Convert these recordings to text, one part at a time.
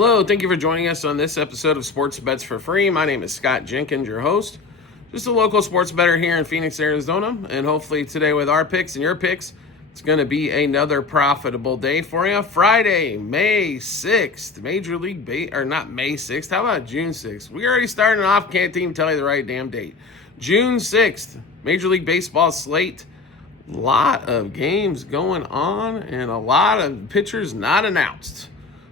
Hello, thank you for joining us on this episode of Sports Bets for Free. My name is Scott Jenkins, your host. Just a local sports bettor here in Phoenix, Arizona. And hopefully today with our picks and your picks, it's going to be another profitable day for you. Friday, May 6th, Major League not May 6th, how about June 6th? We already started off, can't even tell you the right damn date. June 6th, Major League Baseball slate. Lot of games going on and a lot of pitchers not announced.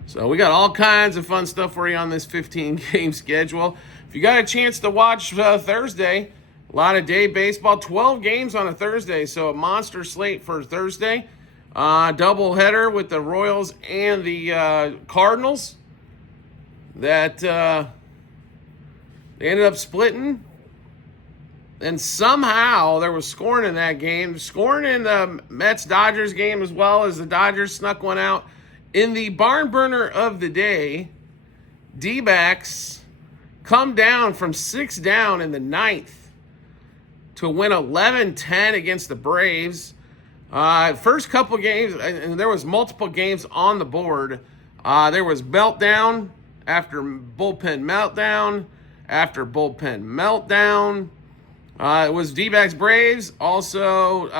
So we got all kinds of fun stuff for you on this 15-game schedule. If you got a chance to watch Thursday, a lot of day baseball, 12 games on a Thursday, so a monster slate for Thursday. Double header with the Royals and the Cardinals that they ended up splitting. And somehow there was scoring in that game, scoring in the Mets-Dodgers game as well, as the Dodgers snuck one out. In the barn burner of the day, D-backs come down from 6 down in the 9th to win 11-10 against the Braves. First couple games, and there was multiple games on the board. There was meltdown after bullpen meltdown after bullpen meltdown. It was D-backs Braves. Also,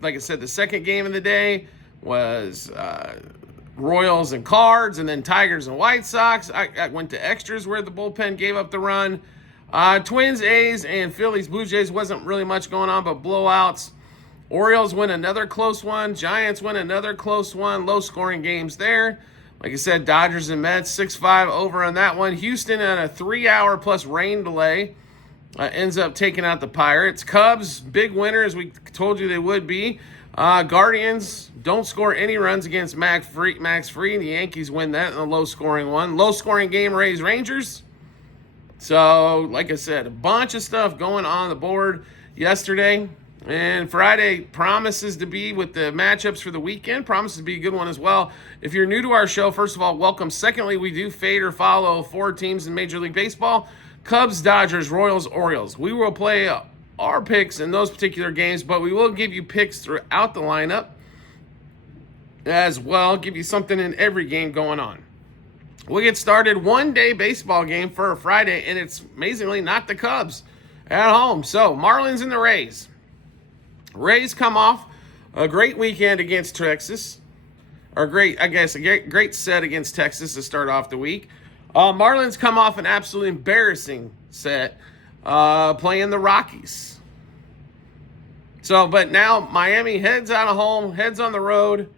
like I said, the second game of the day was Royals and Cards, and then Tigers and White Sox. I went to extras where the bullpen gave up the run. Twins, A's, and Phillies, Blue Jays wasn't really much going on, but blowouts. Orioles win another close one. Giants win another close one. Low-scoring games there. Like I said, Dodgers and Mets, 6-5 over on that one. Houston on a 3-hour plus rain delay ends up taking out the Pirates. Cubs, big winner, as we told you they would be. Guardians don't score any runs against Max Fried. The Yankees win that in a low-scoring one. Low-scoring game, Rays, Rangers. So, like I said, a bunch of stuff going on the board yesterday. And Friday promises to be, with the matchups for the weekend, promises to be a good one as well. If you're new to our show, first of all, welcome. Secondly, we do fade or follow 4 teams in Major League Baseball. Cubs, Dodgers, Royals, Orioles. We will play our picks in those particular games, but we will give you picks throughout the lineup as well, give you something in every game going on. We'll get started. One-day baseball game for a Friday, and it's amazingly not the Cubs at home. So, Marlins and the Rays. Rays come off a great weekend against Texas, or a great set against Texas to start off the week. Marlins come off an absolutely embarrassing set playing the Rockies. So, but now Miami heads out of home, heads on the road.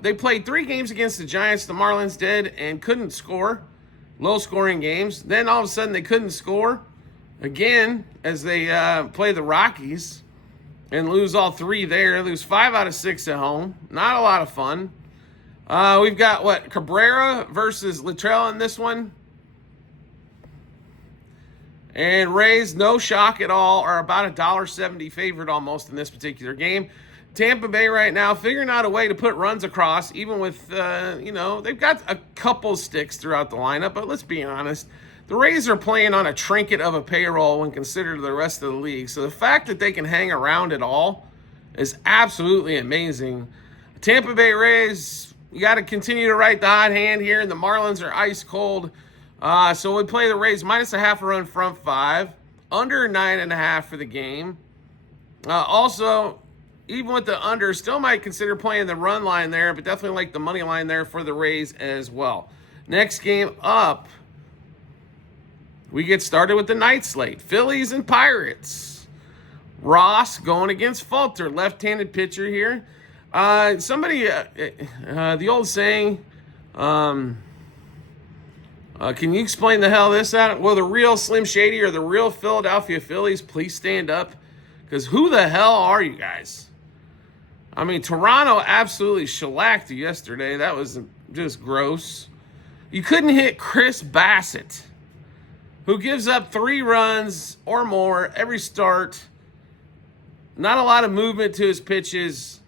They played 3 games against the Giants, the Marlins did, and couldn't score. Low-scoring games. Then all of a sudden they couldn't score again as they play the Rockies and lose all 3 there. Lose 5 out of 6 at home. Not a lot of fun. We've got, Cabrera versus Luttrell in this one. And Rays, no shock at all, are about $1.70 favored almost in this particular game. Tampa Bay right now figuring out a way to put runs across, even with, they've got a couple sticks throughout the lineup. But let's be honest, the Rays are playing on a trinket of a payroll when considered the rest of the league. So the fact that they can hang around at all is absolutely amazing. Tampa Bay Rays, you got to continue to ride the hot hand here, and the Marlins are ice cold. So we play the Rays minus a half a run front 5, under 9.5 for the game. Also, even with the under, still might consider playing the run line there, but definitely like the money line there for the Rays as well. Next game up, we get started with the night slate. Phillies and Pirates. Ross going against Falter, left-handed pitcher here. The old saying, can you explain the hell this out? Well, the real Slim Shady or the real Philadelphia Phillies, please stand up. Because who the hell are you guys? I mean, Toronto absolutely shellacked you yesterday. That was just gross. You couldn't hit Chris Bassett, who gives up 3 runs or more every start. Not a lot of movement to his pitches.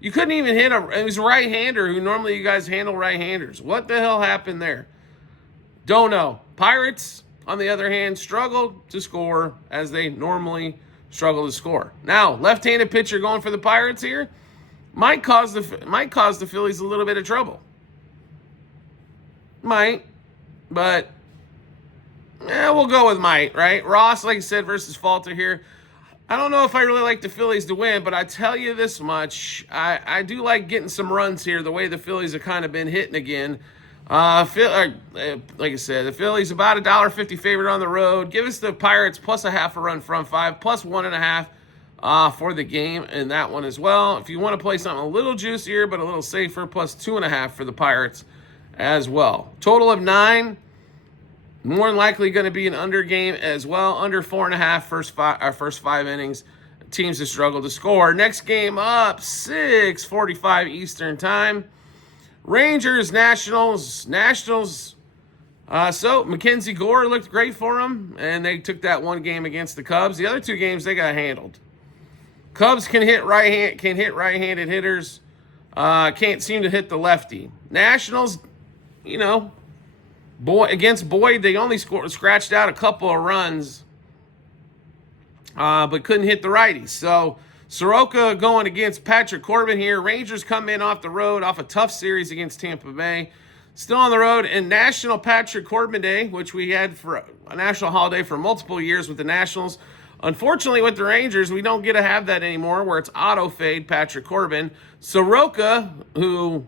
You couldn't even hit him. It was a right-hander who normally you guys handle right-handers. What the hell happened there? Don't know. Pirates, on the other hand, struggled to score as they normally struggle to score. Now, left-handed pitcher going for the Pirates here might cause the Phillies a little bit of trouble. Might. But we'll go with might, right? Ross, like I said, versus Falter here. I don't know if I really like the Phillies to win, but I tell you this much. I do like getting some runs here, the way the Phillies have kind of been hitting again. Like I said, the Phillies about $1.50 favorite on the road. Give us the Pirates plus a half a run from 5, plus 1.5 for the game in that one as well. If you want to play something a little juicier but a little safer, plus 2.5 for the Pirates as well. Total of 9. More than likely going to be an under game as well. Under 4.5 first five innings. Teams have struggled to score. Next game up, 6:45 Eastern time. Rangers, Nationals. So Mackenzie Gore looked great for them, and they took that one game against the Cubs. The other two games they got handled. Cubs can hit right-handed hitters. Can't seem to hit the lefty. Nationals, against Boyd, they only scratched out a couple of runs, but couldn't hit the righties. So Soroka going against Patrick Corbin here. Rangers come in off the road, off a tough series against Tampa Bay. Still on the road, and National Patrick Corbin Day, which we had for a national holiday for multiple years with the Nationals. Unfortunately, with the Rangers, we don't get to have that anymore, where it's auto fade Patrick Corbin. Soroka, who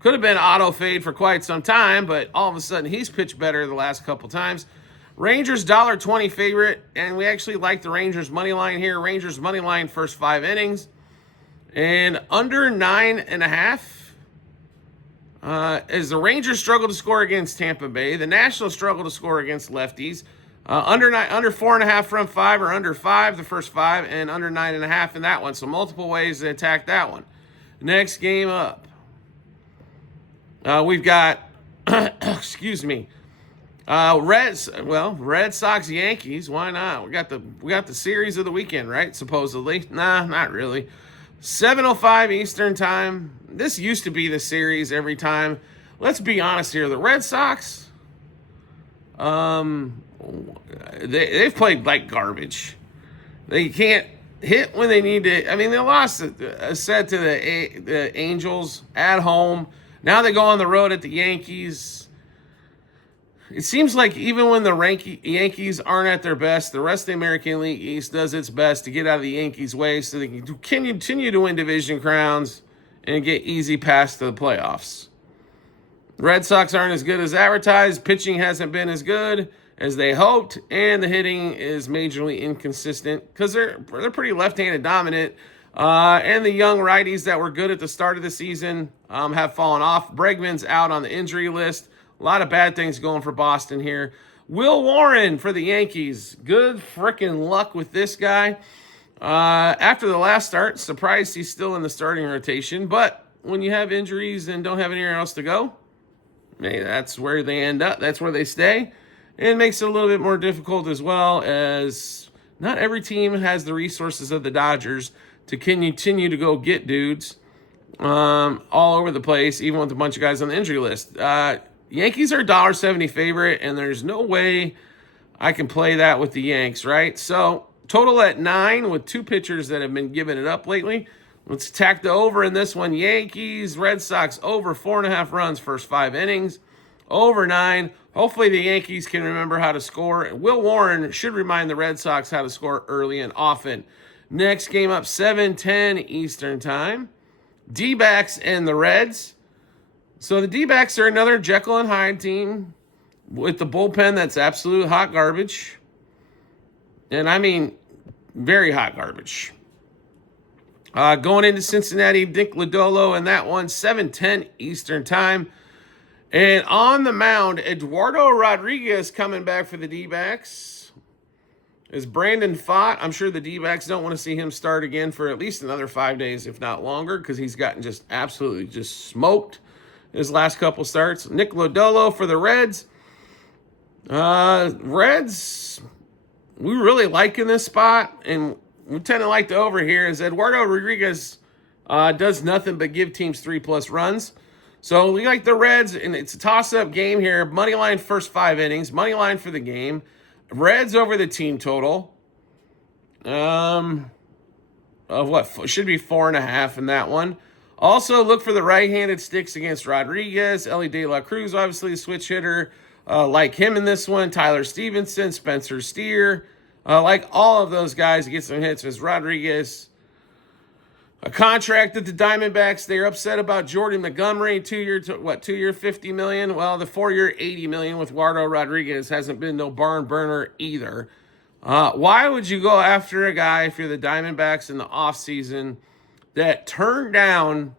could have been auto fade for quite some time, but all of a sudden he's pitched better the last couple times. Rangers $1.20 favorite, and we actually like the Rangers money line here. Rangers money line first 5 innings, and under 9.5. As the Rangers struggle to score against Tampa Bay, the Nationals struggle to score against lefties. Under 4.5 from 5, or under 5 the first 5, and under 9.5 in that one. So multiple ways to attack that one. Next game up, we've got excuse me, Red Sox Yankees. Why not? We got the series of the weekend, right? Supposedly, nah, not really. 7:05 Eastern time. This used to be the series every time. Let's be honest here. The Red Sox, they've played like garbage. They can't hit when they need to. I mean, they lost a set to the Angels at home. Now they go on the road at the Yankees. It seems like even when the Yankees aren't at their best, the rest of the American League East does its best to get out of the Yankees' way so they can continue to win division crowns and get easy past to the playoffs. The Red Sox aren't as good as advertised. Pitching hasn't been as good as they hoped, and the hitting is majorly inconsistent because they're pretty left-handed dominant. And the young righties that were good at the start of the season have fallen off. Bregman's out on the injury list. A lot of bad things going for Boston here. Will Warren for the Yankees. Good freaking luck with this guy. After the last start, surprised he's still in the starting rotation. But when you have injuries and don't have anywhere else to go, hey, that's where they end up. That's where they stay. And it makes it a little bit more difficult as well, as not every team has the resources of the Dodgers to continue to go get dudes all over the place, even with a bunch of guys on the injury list. Yankees are $1.70 favorite, and there's no way I can play that with the Yanks, right? So total at 9 with 2 pitchers that have been giving it up lately. Let's attack the over in this one. Yankees, Red Sox over 4.5 runs first 5 innings. Over 9. Hopefully the Yankees can remember how to score. Will Warren should remind the Red Sox how to score early and often. Next game up, 7:10 Eastern time. D-backs and the Reds. So the D-backs are another Jekyll and Hyde team with the bullpen that's absolute hot garbage. And I mean, very hot garbage. Going into Cincinnati, Nick Lodolo and that one, 7:10 Eastern time. And on the mound, Eduardo Rodriguez coming back for the D-backs. Is Brandon Pfaadt. I'm sure the D-backs don't want to see him start again for at least another 5 days, if not longer, because he's gotten just absolutely just smoked his last couple starts. Nick Lodolo for the Reds. Reds, we really like in this spot, and we tend to like the over here, as Eduardo Rodriguez does nothing but give teams 3+ runs. So we like the Reds, and it's a toss-up game here. Money line first 5 innings. Money line for the game. Reds over the team total. Of what? Should be 4.5 in that one. Also, look for the right-handed sticks against Rodriguez. Ellie De La Cruz, obviously, a switch hitter. Like him in this one. Tyler Stevenson, Spencer Steer. Like all of those guys to get some hits. As Rodriguez, a contract at the Diamondbacks. They're upset about Jordan Montgomery, 2-year, $50 million. Well, the 4-year, $80 million with Eduardo Rodriguez hasn't been no barn burner either. Why would you go after a guy if you're the Diamondbacks in the offseason that turned down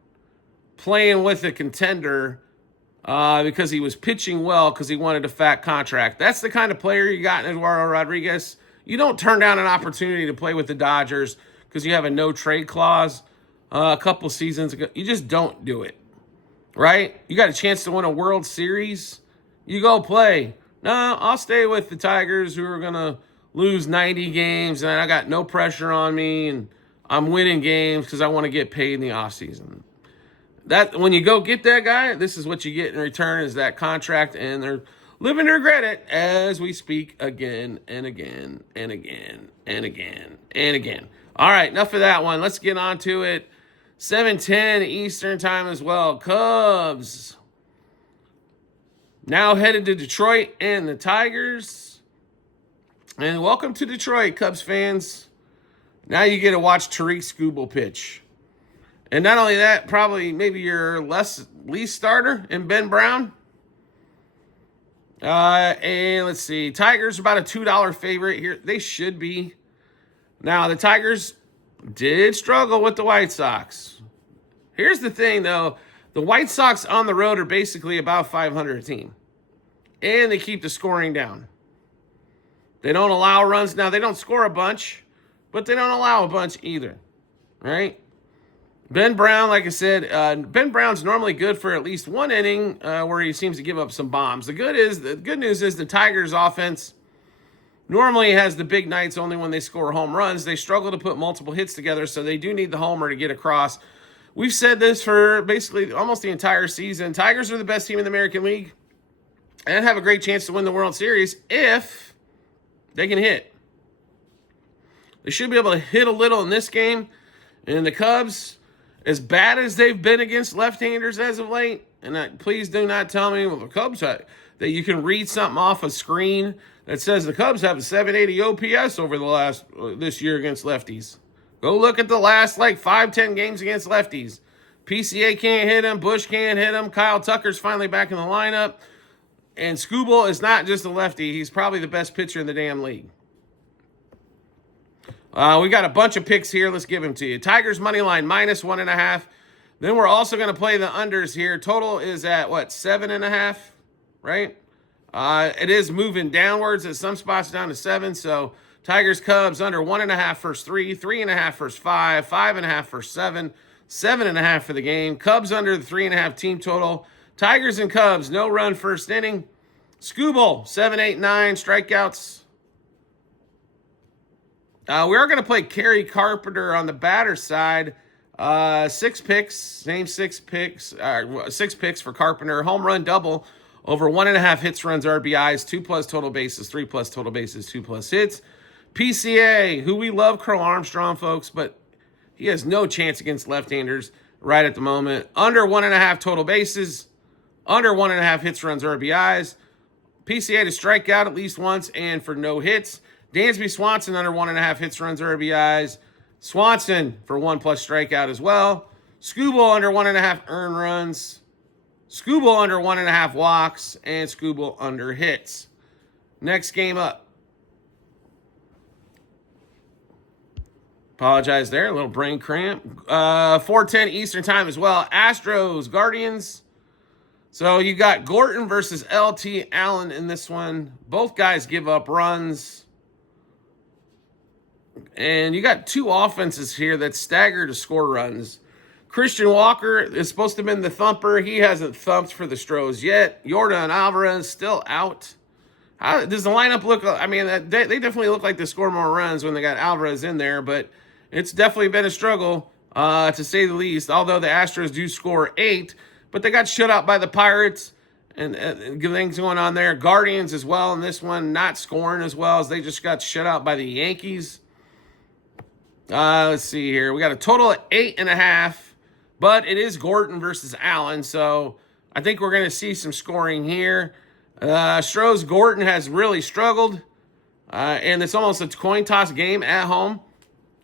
playing with a contender because he was pitching well because he wanted a fat contract? That's the kind of player you got in Eduardo Rodriguez. You don't turn down an opportunity to play with the Dodgers because you have a no-trade clause a couple seasons ago. You just don't do it, right? You got a chance to win a World Series. You go play. No, I'll stay with the Tigers who are going to lose 90 games, and I got no pressure on me, and I'm winning games because I want to get paid in the offseason. That when you go get that guy, this is what you get in return is that contract, and they're living to regret it as we speak again and again and again and again and again. All right, enough of that one. Let's get on to it. 7:10 Eastern time as well. Cubs now headed to Detroit and the Tigers. And welcome to Detroit, Cubs fans. Now you get to watch Tariq Skubal pitch. And not only that, probably maybe your least starter in Ben Brown. And let's see. Tigers are about a $2 favorite here. They should be. Now, the Tigers did struggle with the White Sox. Here's the thing, though. The White Sox on the road are basically about 500 team. And they keep the scoring down. They don't allow runs. Now, they don't score a bunch, but they don't allow a bunch either. Right? Ben Brown, like I said, Ben Brown's normally good for at least one inning where he seems to give up some bombs. The good news is the Tigers' offense normally has the big nights only when they score home runs. They struggle to put multiple hits together, so they do need the homer to get across. We've said this for basically almost the entire season. Tigers are the best team in the American League and have a great chance to win the World Series if they can hit. They should be able to hit a little in this game. And the Cubs, as bad as they've been against left-handers as of late, and please do not tell me, well, the Cubs that you can read something off a screen that says the Cubs have a 780 OPS over the last this year against lefties. Go look at the last 5-10 games against lefties. PCA can't hit him. Bush can't hit him. Kyle Tucker's finally back in the lineup. And Skubal is not just a lefty. He's probably the best pitcher in the damn league. We got a bunch of picks here. Let's give them to you. Tigers money line -1.5. Then we're also going to play the unders here. Total is at 7.5, right? It is moving downwards at some spots down to 7. So Tigers Cubs under 1.5 first 3, 3.5 first 5, 5.5 first 7, 7.5 for the game. Cubs under the 3.5 team total. Tigers and Cubs no run first inning. Skubal 7, 8, 9 strikeouts. We are going to play Kerry Carpenter on the batter side. 6 picks, same 6 picks. 6 picks for Carpenter. Home run double over 1.5 hits, runs, RBIs, 2+ total bases, 3+ total bases, 2+ hits. PCA, who we love, Carl Armstrong, folks, but he has no chance against left-handers right at the moment. Under 1.5 total bases, under 1.5 hits, runs, RBIs. PCA to strike out at least once and for no hits. Dansby Swanson under 1.5 hits, runs, RBIs. Swanson for 1+ strikeout as well. Skubal under 1.5 earned runs. Skubal under 1.5 walks. And Skubal under hits. Next game up. Apologize there, a little brain cramp. 4:10 Eastern time as well. Astros, Guardians. So you got Gorton versus LT Allen in this one. Both guys give up runs. And you got two offenses here that stagger to score runs. Christian Walker is supposed to have been the thumper. He hasn't thumped for the Stros yet. Yordan Alvarez still out. How does the lineup look? I mean, they definitely look like they score more runs when they got Alvarez in there, but it's definitely been a struggle, to say the least. Although the Astros do score 8, but they got shut out by the Pirates, and things going on there. Guardians as well in this one, not scoring as well as they just got shut out by the Yankees. Let's see here. We got a total of 8.5. But it is Gordon versus Allen, so I think we're going to see some scoring here. Stroh's Gordon has really struggled, and it's almost a coin toss game at home.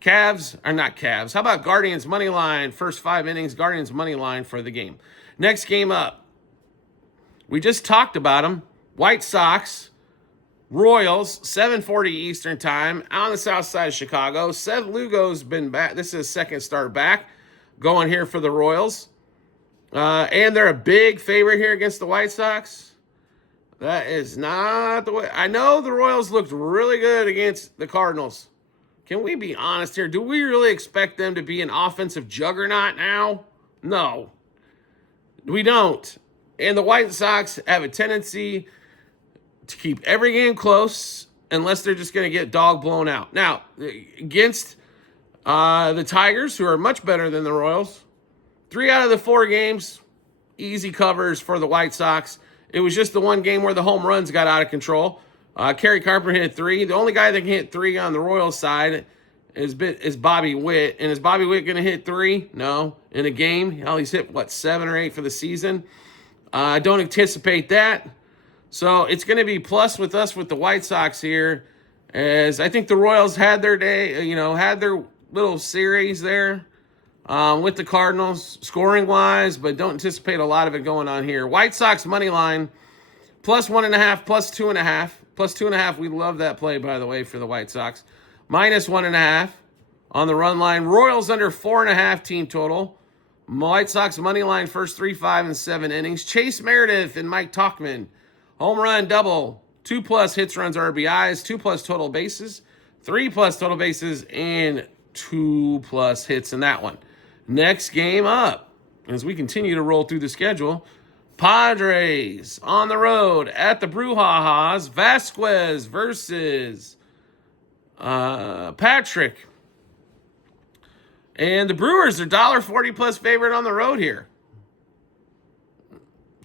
Cavs are not Cavs. How about Guardians money line? First 5 innings, Guardians money line for the game. Next game up, we just talked about them. White Sox, Royals, 7:40 Eastern time, on the south side of Chicago. Seth Lugo's been back. This is his second start back, going here for the Royals. And they're a big favorite here against the White Sox. That is not the way. I know the Royals looked really good against the Cardinals. Can we be honest here? Do we really expect them to be an offensive juggernaut now? No, we don't. And the White Sox have a tendency to keep every game close unless they're just going to get dog blown out. Now, against the Tigers, who are much better than the Royals, 3 out of the 4 games, easy covers for the White Sox. It was just the one game where the home runs got out of control. Kerry Carpenter hit 3. The only guy that can hit 3 on the Royals side is Bobby Witt. And is Bobby Witt going to hit 3? No. In a game? Hell, he's hit, 7 or 8 for the season? I don't anticipate that. So it's going to be plus with us with the White Sox here, as I think the Royals had their day, had their little series there with the Cardinals, scoring-wise, but don't anticipate a lot of it going on here. White Sox money line, plus 1.5, plus 2.5. Plus 2.5, we love that play, by the way, for the White Sox. Minus 1.5 on the run line. Royals under 4.5 team total. White Sox money line first 3, 5, and 7 innings. Chase Meredith and Mike Tauchman. Home run double. 2+ hits, runs, RBIs. 2+ total bases. 3+ total bases and 2+ hits in that one. Next game up, as we continue to roll through the schedule, Padres on the road at the Brujajas. Vasquez versus Patrick. And the Brewers are $1.40 plus favorite on the road here.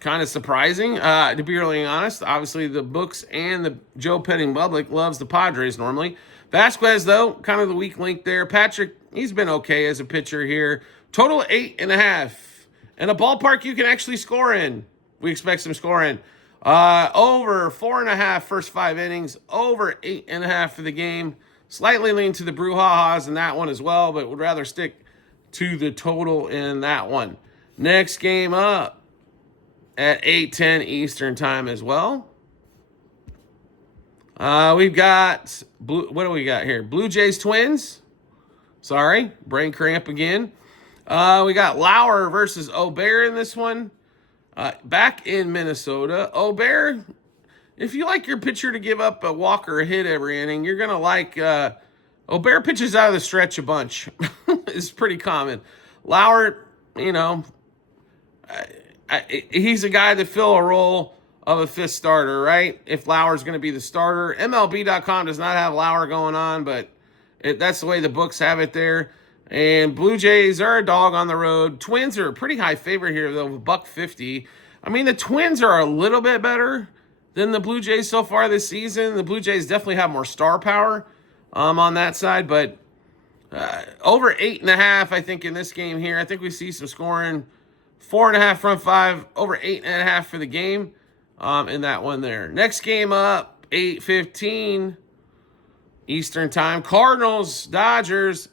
Kind of surprising, to be really honest. Obviously, the books and the Joe Penning public loves the Padres normally. Vasquez, though, kind of the weak link there. Patrick, he's been okay as a pitcher here. Total 8.5. And a ballpark you can actually score in. We expect some scoring. Over 4.5 first 5 innings. Over 8.5 for the game. Slightly lean to the Brujajas in that one as well, but would rather stick to the total in that one. Next game up at 8:10 Eastern time as well. We've got, what do we got here? Blue Jays Twins. Sorry, brain cramp again. We got Lauer versus Obear in this one. Back in Minnesota. Obear, if you like your pitcher to give up a walk or a hit every inning, you're going to like Obear pitches out of the stretch a bunch. It's pretty common. Lauer, he's a guy that fill a role of a 5th starter, right? If Lauer's going to be the starter. MLB.com does not have Lauer going on, but that's the way the books have it there. And Blue Jays are a dog on the road. Twins are a pretty high favorite here, though, $1.50. I mean, the Twins are a little bit better than the Blue Jays so far this season. The Blue Jays definitely have more star power on that side, but over 8.5, I think, in this game here. I think we see some scoring. 4.5 front 5, over 8.5 for the game in that one there. Next game up, 8:15 Eastern time. Cardinals, Dodgers.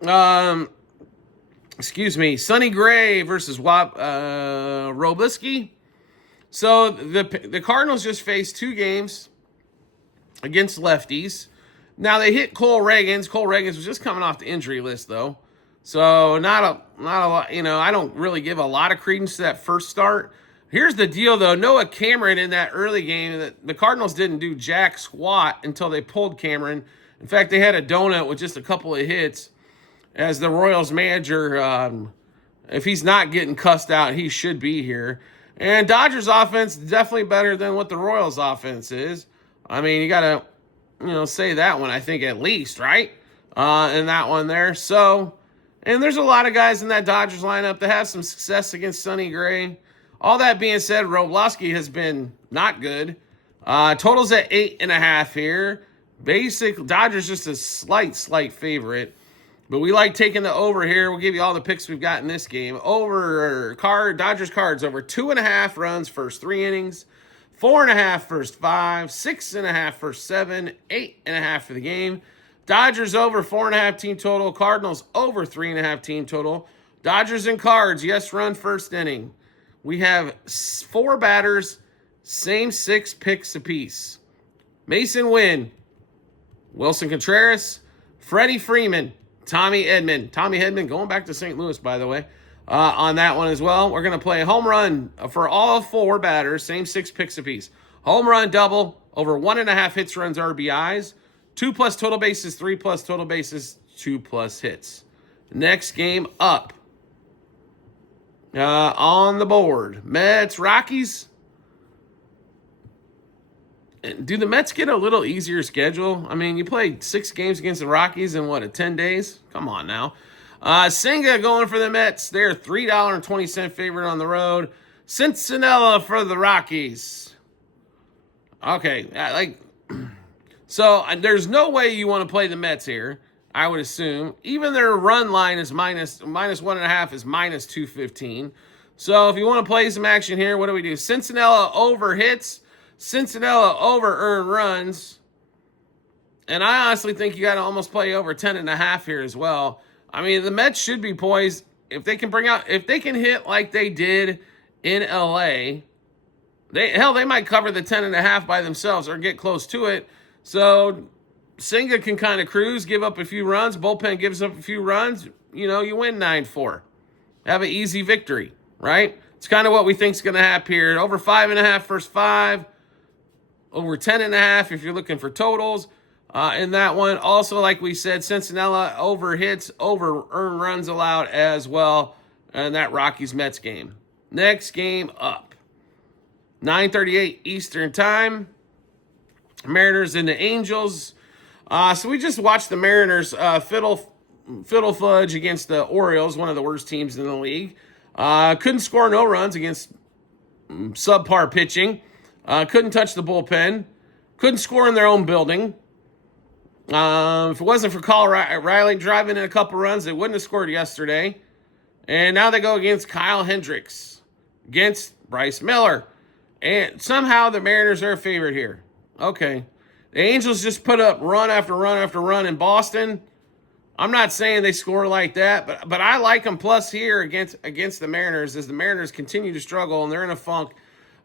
Sonny Gray versus Robleski. So the Cardinals just faced 2 games against lefties. Now they hit Cole Reagans. Cole Reagans was just coming off the injury list, though. So not a lot, I don't really give a lot of credence to that first start. Here's the deal, though. Noah Cameron in that early game, the Cardinals didn't do jack squat until they pulled Cameron. In fact, they had a donut with just a couple of hits. As the Royals manager, if he's not getting cussed out, he should be here. And Dodgers offense definitely better than what the Royals offense is. I mean, you got to, say that one, I think, at least, right? In that one there. So, and there's a lot of guys in that Dodgers lineup that have some success against Sonny Gray. All that being said, Robleski has been not good. Totals at 8.5 here. Basic, Dodgers just a slight favorite. But we like taking the over here. We'll give you all the picks we've got in this game. Dodgers Cards over 2.5 runs first 3 innings, 4.5 first 5, 6.5 first 7, 8.5 for the game. Dodgers over 4.5 team total. Cardinals over 3.5 team total. Dodgers and Cards, yes, run first inning. We have 4 batters, same 6 picks apiece. Mason Wynn, Wilson Contreras, Freddie Freeman, Tommy Edman. Tommy Edman going back to St. Louis, by the way, on that one as well. We're going to play a home run for all 4 batters, same 6 picks apiece. Home run double, over 1.5 hits, runs, RBIs, 2+ total bases, 3+ total bases, 2+ hits. Next game up on the board, Mets, Rockies. Do the Mets get a little easier schedule? I mean, you played 6 games against the Rockies in, 10 days? Come on now. Senga going for the Mets. They're $3.20 favorite on the road. Cincinnati for the Rockies. Okay, so there's no way you want to play the Mets here, I would assume. Even their run line is minus 1.5 is minus 215. So if you want to play some action here, what do we do? Cincinnati over hits. Cincinnati over earned runs. And I honestly think you got to almost play over 10.5 here as well. I mean, the Mets should be poised. If they can hit like they did in LA, they might cover the 10.5 by themselves or get close to it. So Senga can kind of cruise, give up a few runs. Bullpen gives up a few runs. You win 9-4. Have an easy victory, right? It's kind of what we think is going to happen here. Over 5.5 first 5. Over 10.5 if you're looking for totals in that one. Also, like we said, Cincinnati over hits, over earned runs allowed as well in that Rockies-Mets game. Next game up, 9:38 Eastern Time. Mariners and the Angels. So we just watched the Mariners fiddle fudge against the Orioles, one of the worst teams in the league. Couldn't score no runs against subpar pitching. Couldn't touch the bullpen. Couldn't score in their own building. If it wasn't for Kyle Riley driving in a couple runs, they wouldn't have scored yesterday. And now they go against Kyle Hendricks, against Bryce Miller. And somehow the Mariners are a favorite here. Okay. The Angels just put up run after run after run in Boston. I'm not saying they score like that, but I like them plus here against the Mariners as the Mariners continue to struggle and they're in a funk.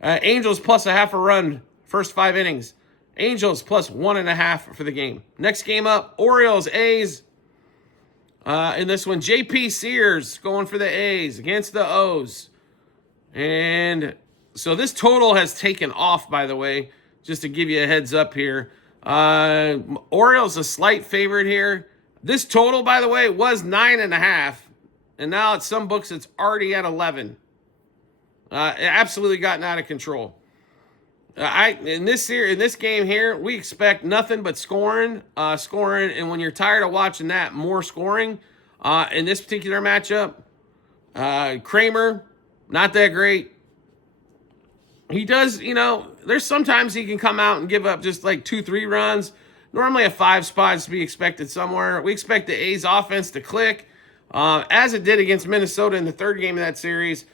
Angels plus 0.5 run first 5 innings. Angels plus 1.5 for the game. Next game up, Orioles, A's. In this one, J.P. Sears going for the A's against the O's. And so this total has taken off, by the way, just to give you a heads up here. Orioles a slight favorite here. This total, by the way, was 9.5. And now at some books, it's already at 11. It absolutely gotten out of control. In this game here, we expect nothing but scoring, and when you're tired of watching that, more scoring. In this particular matchup, Kramer, not that great. He does, there's sometimes he can come out and give up just like 2-3 runs. Normally a 5 spot is to be expected somewhere. We expect the A's offense to click, as it did against Minnesota in the 3rd game of that series.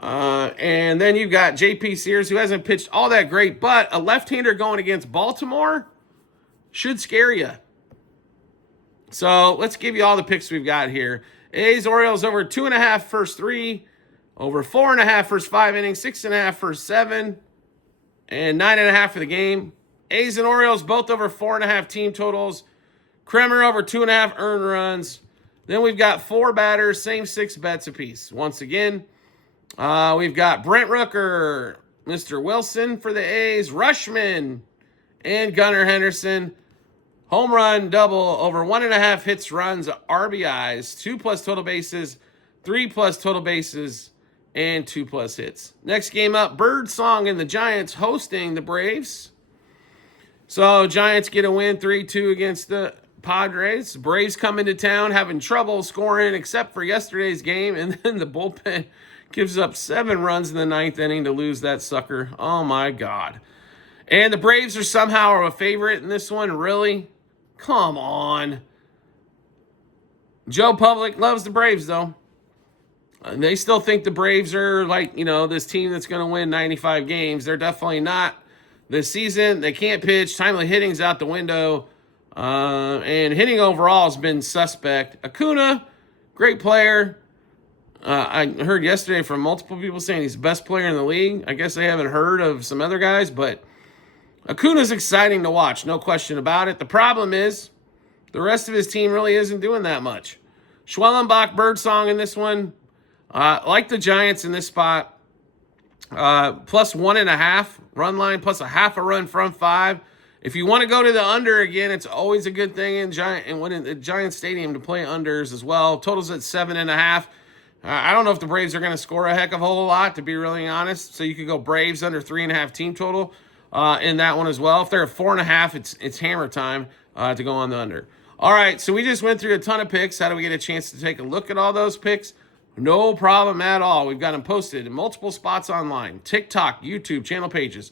And then you've got J.P. Sears, who hasn't pitched all that great, but a left-hander going against Baltimore should scare you. So let's give you all the picks we've got here. A's, Orioles over 2.5 first 3, over 4.5 first 5 innings, 6.5 first 7, and 9.5 for the game. A's and Orioles both over 4.5 team totals. Kremer over 2.5 earned runs. Then we've got 4 batters, same 6 bets apiece. Once again, we've got Brent Rooker, Mr. Wilson for the A's, Rushman, and Gunnar Henderson. Home run, double, over 1.5 hits, runs, RBIs, 2+ total bases, 3+ total bases, and 2+ hits. Next game up, Birdsong and the Giants hosting the Braves. So Giants get a win 3-2 against the Padres. Braves come into town having trouble scoring except for yesterday's game, and then the bullpen gives up 7 runs in the 9th inning to lose that sucker. Oh, my God. And the Braves are somehow a favorite in this one. Really? Come on. Joe Public loves the Braves, though. They still think the Braves are like, this team that's going to win 95 games. They're definitely not this season. They can't pitch. Timely hitting's out the window. And hitting overall has been suspect. Acuna, great player. I heard yesterday from multiple people saying he's the best player in the league. I guess they haven't heard of some other guys, but Acuna's exciting to watch, no question about it. The problem is the rest of his team really isn't doing that much. Schwellenbach, Birdsong in this one. Like the Giants in this spot, plus 1.5 run line, plus a half a run from 5. If you want to go to the under again, it's always a good thing in the Giant Stadium to play unders as well. Totals at 7.5. I don't know if the Braves are going to score a heck of a whole lot, to be really honest. So you could go Braves under 3.5 team total in that one as well. If they're at 4.5, it's hammer time to go on the under. All right, so we just went through a ton of picks. How do we get a chance to take a look at all those picks? No problem at all. We've got them posted in multiple spots online, TikTok, YouTube, channel pages.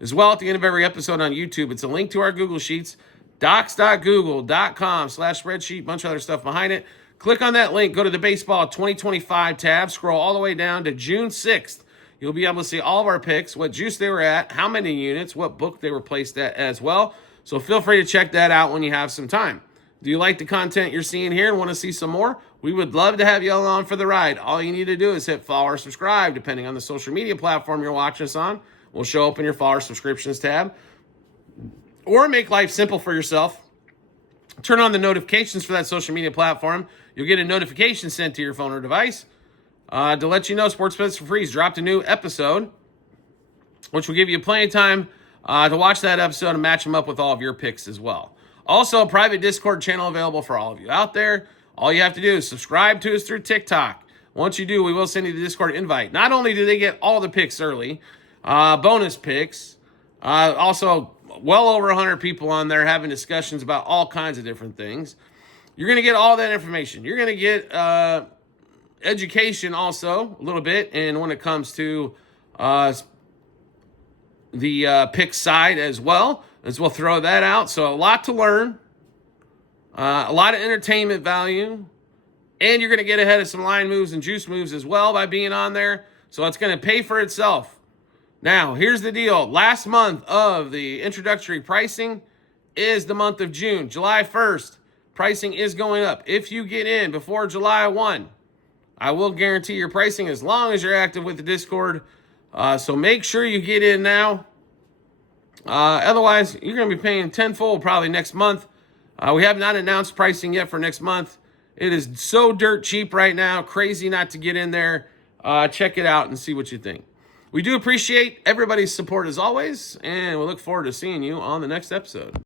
As well, at the end of every episode on YouTube, it's a link to our Google Sheets, docs.google.com/spreadsheet, bunch of other stuff behind it. Click on that link, go to the Baseball 2025 tab, scroll all the way down to June 6th. You'll be able to see all of our picks, what juice they were at, how many units, what book they were placed at as well. So feel free to check that out when you have some time. Do you like the content you're seeing here and want to see some more? We would love to have you along for the ride. All you need to do is hit follow or subscribe, depending on the social media platform you're watching us on. We'll show up in your follow or subscriptions tab. Or make life simple for yourself. Turn on the notifications for that social media platform. You'll get a notification sent to your phone or device to let you know Sports Bets for Free's dropped a new episode, which will give you plenty of time to watch that episode and match them up with all of your picks as well. Also, a private Discord channel available for all of you out there. All you have to do is subscribe to us through TikTok. Once you do, we will send you the Discord invite. Not only do they get all the picks early, bonus picks, also well over 100 people on there having discussions about all kinds of different things. You're going to get all that information. You're going to get education also a little bit, and when it comes to the pick side as well, as we'll throw that out. So a lot to learn, a lot of entertainment value, and you're going to get ahead of some line moves and juice moves as well by being on there. So it's going to pay for itself. Now, here's the deal. Last month of the introductory pricing is the month of June. July 1st, pricing is going up. If you get in before July 1, I will guarantee your pricing as long as you're active with the Discord. So make sure you get in now. Otherwise, you're going to be paying tenfold probably next month. We have not announced pricing yet for next month. It is so dirt cheap right now. Crazy not to get in there. Check it out and see what you think. We do appreciate everybody's support as always, and we look forward to seeing you on the next episode.